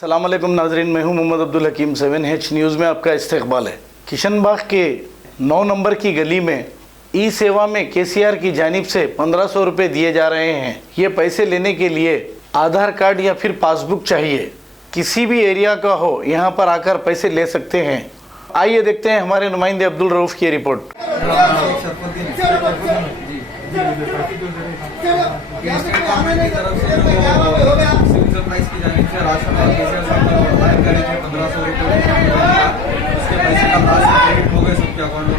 अस्सलाम वालेकुम नाजरीन, मैं हूं मोहम्मद अब्दुल हकीम। 7H न्यूज़ में आपका इस्तकबाल है। किशनबाग के 9 नंबर की गली में ई सेवा में केसीआर की जानिब से 1500 रुपये दिए जा रहे हैं। ये पैसे लेने के लिए आधार कार्ड या फिर पासबुक चाहिए। किसी भी एरिया का हो, यहाँ पर आकर पैसे ले सकते हैं। आइए देखते हैं हमारे नुमाइंदे अब्दुल रऊफ़ की रिपोर्ट। प्राइस की जाने से राशन और केसीआर साहब अप्लाई करे थे 1500 रुपये, उसके पैसे का लास्ट क्रेडिट हो गए सबके अकाउंट में।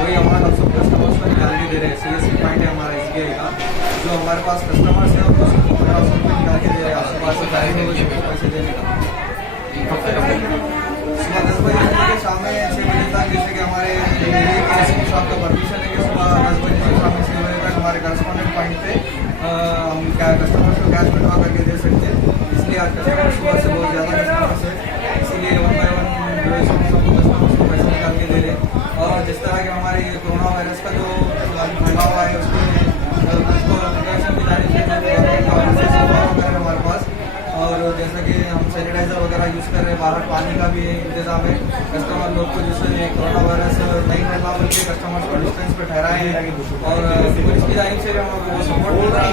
वही हमारा सब कस्टमर्स को निकाल के दे रहे हैं। सीएससी पॉइंट है हमारा SBI का, जो हमारे पास कस्टमर्स है उसको 1500 रुपये निकाल के दे रहे हैं। सुबह से टाइम हो सबको पैसे देने का। सुबह 10 बजे से लेकर शाम में 6 बजे तक, जैसे कि हमारे SPO साहब का परमिशन है कि सुबह 10 बजे से शाम में 6 बजे तक हमारे करस्पॉन्डेंट पॉइंट पे हम कस्टमर्स को कैश बनवा करके दे सकते हैं। इसलिए आज कस्टमर सुबह से बहुत ज़्यादा कस्टमर्स है, इसीलिए 1 बाय 1 सबको कस्टमर्स को पैसे निकाल के दे रहे हैं। और जिस तरह के हमारे कोरोना वायरस का जो फैला हुआ है उसको प्रिकॉशन की जाने से हमारे पास, और जैसा कि हम सैनिटाइजर वगैरह यूज़ कर रहे हैं। बाहर पानी का भी इंतजाम है। कस्टमर लोग को जिससे कोरोना वायरस नहीं फैला बल्कि कस्टमर्स को डिस्टेंस पे ठहराए हैं। और पुलिस की जानिब से हमको सपोर्ट मिल रहा है।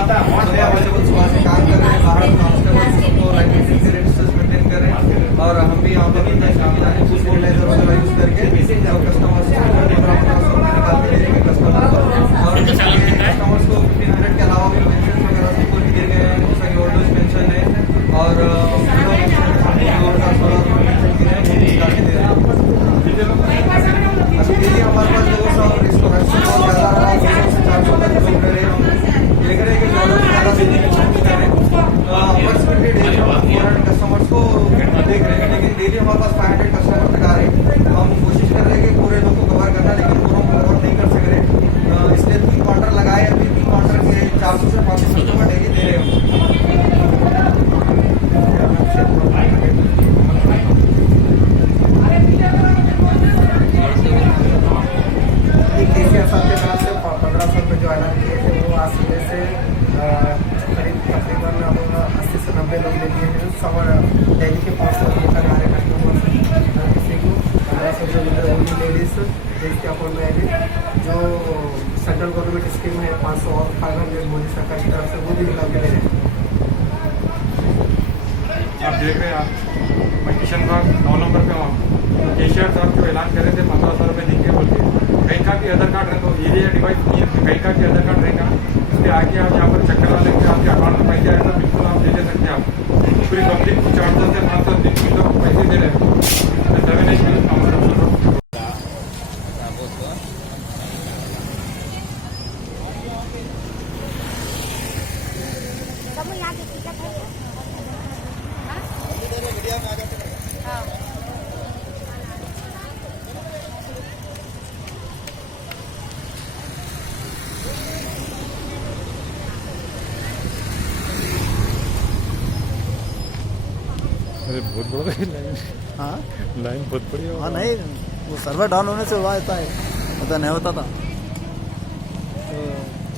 सुबह से काम कर रहे हैं, बाहर कांस्टेबल सबको लाइटिंग के रजिस्टर्स मेंटेन कर रहे हैं। और हम भी यहाँ पर सैनिटाइजर वगैरह यूज़ करके कस्टमर्स को निकाल के दे देंगे कस्टमर्स को। और कस्टमर्स को 1500 के अलावा भी पेंशन वगैरह सबको दिए गए हैं, जैसा कि ओल्ड एज पेंशन है और अभी हमारे पास 200 और इसको वैक्सीन बहुत ज़्यादा 200 से 400 तक लोग रहे हैं। हम देख रहे हैं कि ज़्यादा से ज़्यादा देने की कोशिश कर रहे हैं। अप्रोक्सीमेटली डेली हम 400 कस्टमर्स को देख रहे हैं, लेकिन डेली हमारे पास 500 कस्टमर तक आ रहे हैं। हम कोशिश कर रहे हैं कि पूरे लोग को कवर करना, लेकिन पूरा कवर नहीं कर सक रहे। इसलिए 3 काउंटर लगाए, अभी 3 काउंटर के 400 से 500 कस्टमर डेली दे रहे हैं। केसीआर साहब के तरफ से 1500 रुपये जो ऐलान किए थे वो आज सुबह से तकरीबन अब 80 से 90 लोग ले लिए हैं। सवार डेली के 500 रुपये तक आ रहे कस्टमर किसी को 1500 रुपये ओनली लेडीज जिसके अकाउंट में आएगी। जो सेंट्रल गवर्नमेंट स्कीम है 500 और 500 मोदी सरकार की तरफ से वो भी निकाल के दे रहे हैं। आप देख रहे हैं, आप मैं किशनबाग 9 नंबर पे हूँ। केसीआर साहब जो ऐलान कर रहे थे 1500 रुपये देंगे बोल के, कहीं का भी आधार कार्ड रहे तो एरिया डिवाइस नहीं है, कहीं का भी आधार कार्ड रहेगा। इसलिए आके आप यहाँ पर चक्कर वाले के आपके अकाउंट में पैसे आए तो बिल्कुल आप दे सकते हैं। आप पूरी पब्लिक को 400 से 500 दिन की तो पैसे दे रहे हैं। 7H न्यूज़ अरे बहुत बड़ा लाइन। हाँ लाइन बहुत बड़ी है। हाँ नहीं, वो सर्वर डाउन होने से हुआ ऐसा है, पता नहीं होता था। तो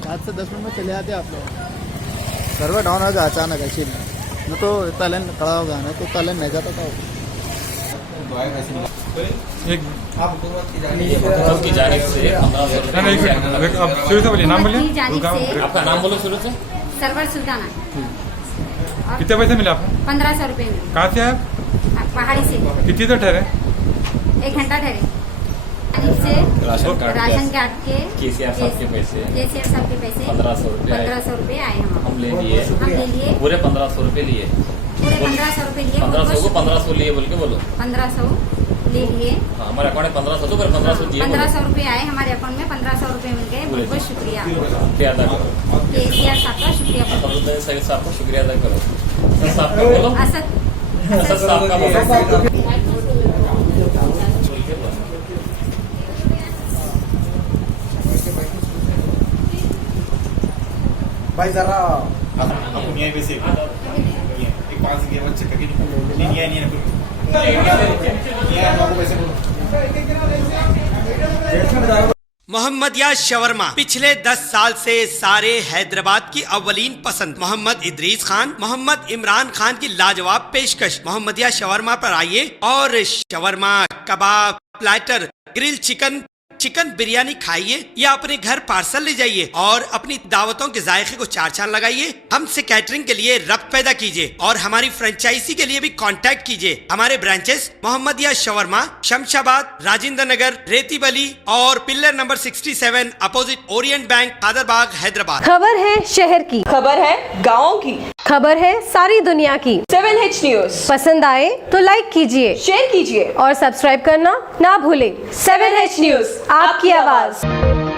5 से 10 मिनट में चले आते आप लोग। सर्वर डाउन होगा अचानक ऐसी न तो इतना लाइन खड़ा होगा, नहीं तो इतना लाइन नहीं जाता था। एक की जानिब से 1500 आप शुरू से बोलिए, नाम बोलिए, आपका नाम बोलो शुरू से। सरवर सुल्ताना। कितने पैसे मिले आपको? 1500 रुपये में। कहाँ से आए? पहाड़ी से। कितनी देर ठहरे? 1 घंटा ठहरे। से राशन कार्ड के केसीआर साहब के पैसे 1500 रुपये आए। हम ले लिए पूरे 1500 रुपये लिए। पूरे 1500 रुपये लिए। 1500 को 1500 लिए बोल के बोलो। 1500 ले लिए। हाँ, हमारे अकाउंट में 1500 तो 1500 दिए। 1500 रुपये आए हमारे अकाउंट में। 1500 रुपये मिल गए। बहुत बहुत शुक्रिया। शुक्रिया अदा करो केसीआर साहब का शुक्रिया। सईद साहब को शुक्रिया अदा करो। असद साहब का बोलो। असद साहब का बोलो। भाई जरा aku niai besi ek pass dia baca kaki ni niai aku niai aku besi Mohammadiya shawarma पिछले 10 साल से सारे हैदराबाद की अव्वलीन पसंद मोहम्मद इदरीस खान, मोहम्मद इमरान खान की लाजवाब पेशकश। मोहम्मदिया शवरमा पर आइए और शवरमा, कबाब, platter, grill chicken, chicken biryani खाइए या अपने घर पार्सल ले जाइए और अपनी दावतों के जायके को चार चांद लगाइए। हमसे कैटरिंग के लिए रब्त पैदा कीजिए और हमारी फ्रेंचाइजी के लिए भी कांटेक्ट कीजिए। हमारे ब्रांचेस मोहम्मदिया शवरमा, शमशाबाद, राजेंद्र नगर, रेती बली और pillar number 67 opposite Orient bank, Kadarbagh, Hyderabad. खबर है शहर की, खबर है गाँव की, खबर है सारी दुनिया की। 7H न्यूज पसंद आए तो लाइक कीजिए, शेयर कीजिए और सब्सक्राइब करना ना भूलें। 7H न्यूज, आपकी आवाज।